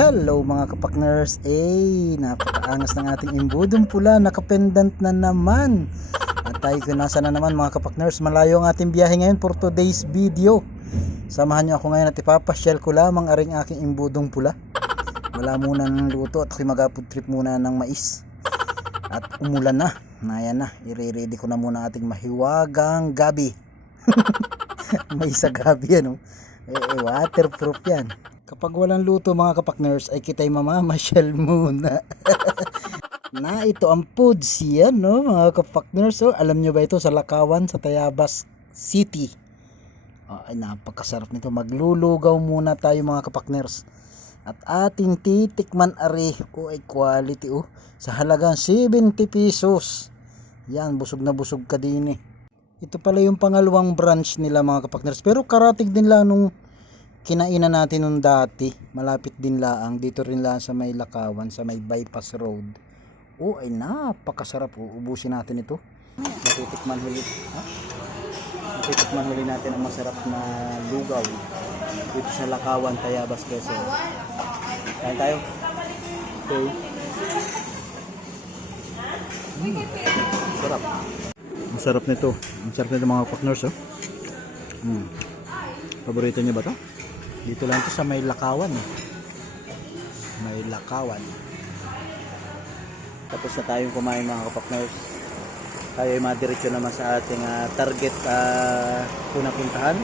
Hello mga kapakners, napakaangas ng ating imbudong pula, nakapendant na naman. At tayo nasa na naman mga kapakners, malayo ang ating biyahe ngayon for today's video. Samahan nyo ako ngayon at ipapasyal ko lamang aring aking imbudong pula. Wala muna ng luto at ako'y mag-food trip muna ng mais. At umulan na, nayan na, i-ready ko na muna ating mahiwagang gabi. May sa gabi yan, waterproof yan. Kapag walang luto mga kapakners ay kita'y mamamasyal muna. Na ito ang foods yan mga kapakners. Alam nyo ba ito sa Lakawan, sa Tayabas City? Ay napakasarap nito. Maglulugaw muna tayo mga kapakners. At ating titikman ari ay quality sa halagang 70 pesos. Yan, busog na busog ka din . Ito pala yung pangalawang branch nila mga kapakners. Pero karating din lang nung kinainan natin nung dati, malapit din laang, dito rin lang sa may Lakawan, sa may bypass road. Ay napakasarap. Ubusin natin ito. Matitikman huli natin ang masarap na lugaw dito sa Lakawan, Tayabas, Quezon. Kain tayo. Okay. Sarap. Masarap nito. Ang sarap nito mga partners. Paborito niyo ba to? Dito lang to sa may Lakawan. May Lakawan. Tapos na tayong kumain mga kapakners. Tayo ay madiretso naman sa ating target punang pintahan.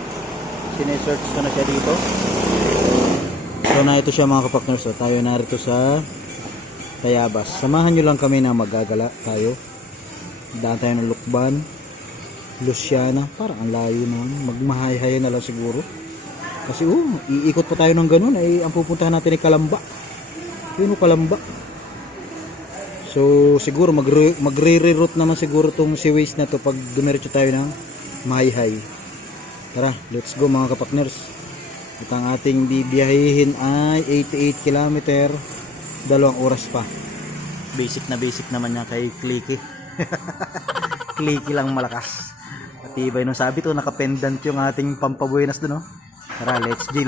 Sinesearch ko na siya dito. So na ito siya mga kapakners. Tayo narito sa Tayabas. Samahan nyo lang kami na magagala tayo. Daan tayo ng Lukban, Luciana. Parang ang layo na. Magmahay-hay na lang siguro. Kasi iikot pa tayo ng ganun ay ang pupuntahan natin ay Kalamba. Yun Kalamba. So siguro magre-reroute naman siguro tong si Waze na to pag dumiretso tayo ng Mahayhay. Tara, let's go mga kapakners. At ang ating bibiyahihin ay 88 km, 2 oras pa. Basic na basic naman niya kay Clicky. Clicky lang malakas. Matibay no, sabi to nakapendant yung ating pampabuenas doon. Tara, let's G.